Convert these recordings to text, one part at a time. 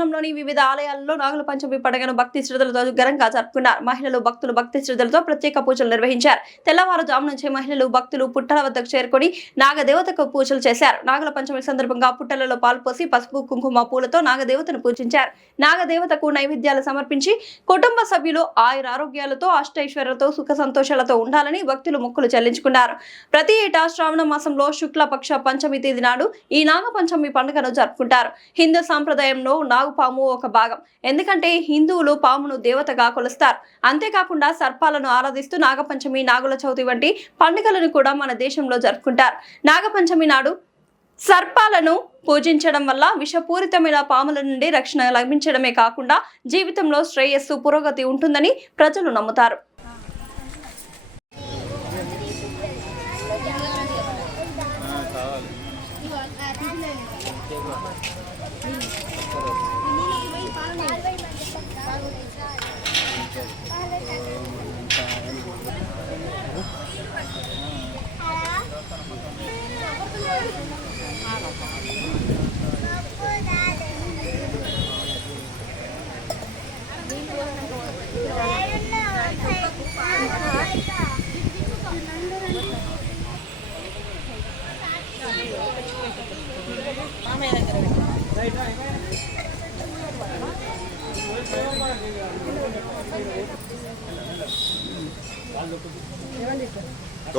పట్టణంలోని వివిధ ఆలయాల్లో నాగుల పంచమి పండుగను భక్తి శ్రద్ధలతో ఘనంగా జరుపుకున్నారు. మహిళలు భక్తులు భక్తి శ్రద్ధలతో ప్రత్యేక పూజలు నిర్వహించారు. తెల్లవారుజాము నుంచి మహిళలు భక్తులు పుట్టల వద్దకు చేరుకొని నాగదేవతకు పూజలు చేశారు. నాగుల పంచమి సందర్భంగా పుట్టలలో పాలు పోసి పసుపు కుంకుమ పూలతో నాగదేవతను పూజించారు. నాగదేవతకు నైవేద్యాలు సమర్పించి కుటుంబ సభ్యులు ఆయురారోగ్యాలతో అష్టైశ్వర్యాలతో సుఖ సంతోషాలతో ఉండాలని భక్తులు మొక్కులు చెల్లించుకున్నారు. ప్రతి ఏటా శ్రావణ మాసంలో శుక్లపక్ష పంచమి తేదీ నాడు ఈ నాగ పంచమి పండుగను జరుపుకుంటారు. హిందూ సాంప్రదాయంలో నాగుపాము ఒక భాగం. ఎందుకంటే హిందువులు పామును దేవతగా కొలుస్తారు. అంతేకాకుండా సర్పాలను ఆరాధిస్తూ నాగపంచమి, నాగుల చవితి వంటి పండుగలను కూడా మన దేశంలో జరుపుకుంటారు. నాగపంచమి నాడు సర్పాలను పూజించడం వల్ల విషపూరితమైన పాముల నుండి రక్షణ లభించడమే కాకుండా జీవితంలో శ్రేయస్సు, పురోగతి ఉంటుందని ప్రజలు నమ్ముతారు.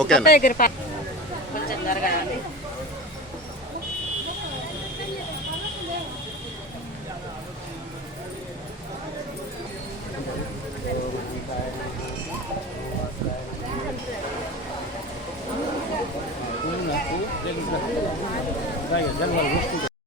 ఓకే